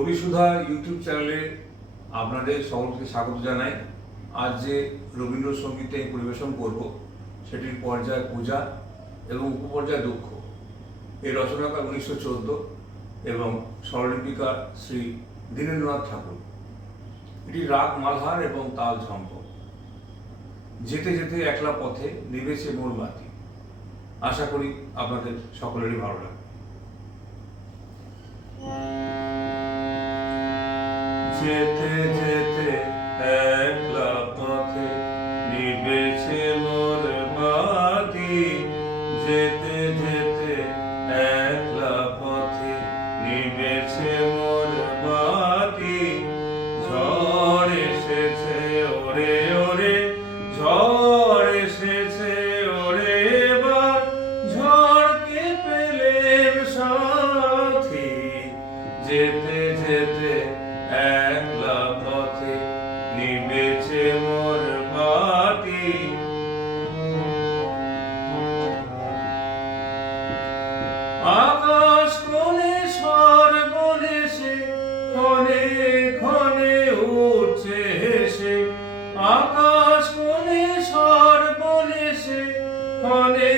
রবি সুধা YouTube চ্যানেলে আপনাদের সকলকে স্বাগত জানাই। আজ যে রবীন্দ্রসঙ্গীতে পরিবেশন করব সেটির পর্যায় পূজা এবং উপপর্যায় দুঃখ। এই রচনাকার 1914 এবং স্বরলিপিকার শ্রী দীনেন্দ্রনাথ ঠাকুর। এটি রাগ মালহার এবং তাল ঝম্প। যেতে যেতে একলা পথে নিভেছে মোর বাতি। আশা করি আপনাদের সকলেরই ভালো লাগবে। যেতে যেতে একলা পথে নিভেছে মোর বাতি। যেতে যেতে একলা পথে নিভেছে মোর বাতি। ঝড় এসেছে ওরে ওরে, ঝড় এসেছে ওরে এবার, ঝড়কে পেলেন সাথী। যেতে যেতে একলা পথে নিভেছে মোর বাতি। আকাশ কোণে সর্বনেশে ক্ষণে ক্ষণে উঠছে হেসে। আকাশ কোণে সর্বনেশে ক্ষণে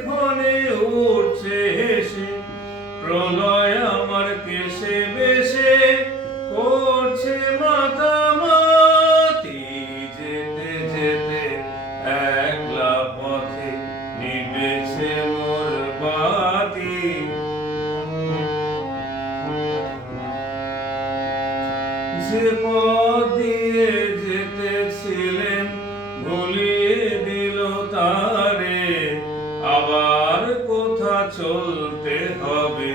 ক্ষণে উঠছে হেসে। প্রলয় আমার কেশে বেশে করছে মাতামাতি। যেতে যেতে একলা পথে নিভেছে মোর বাতি। যে পথ দিয়ে যেতেছিলেন ভুলিয়ে দিল তারে, আবার কোথা চলতে হবে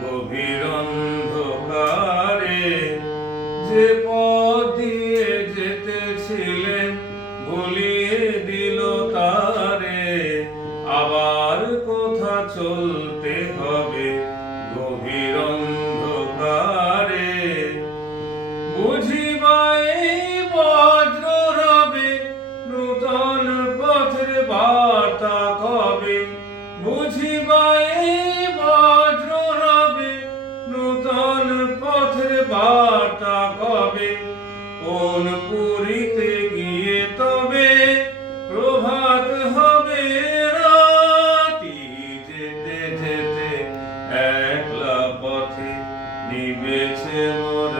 গভীর অন্ধকারে। যে পথ দিয়ে যেতেছিলেন ভুলিয়ে দিল তারে, আবার কোথা চলতে হবে গভীর অন্ধকারে। বুঝিবাই বজ্র রবে নূতন পথের বার্তা কবে। বুঝিবাই বজ্র রবে নূতন পথের বার্তা কবে। কোন পুরীতে গিয়ে তবে প্রভাত হবে রাতি। যেতে যেতে একলা পথে নিভেছে মোর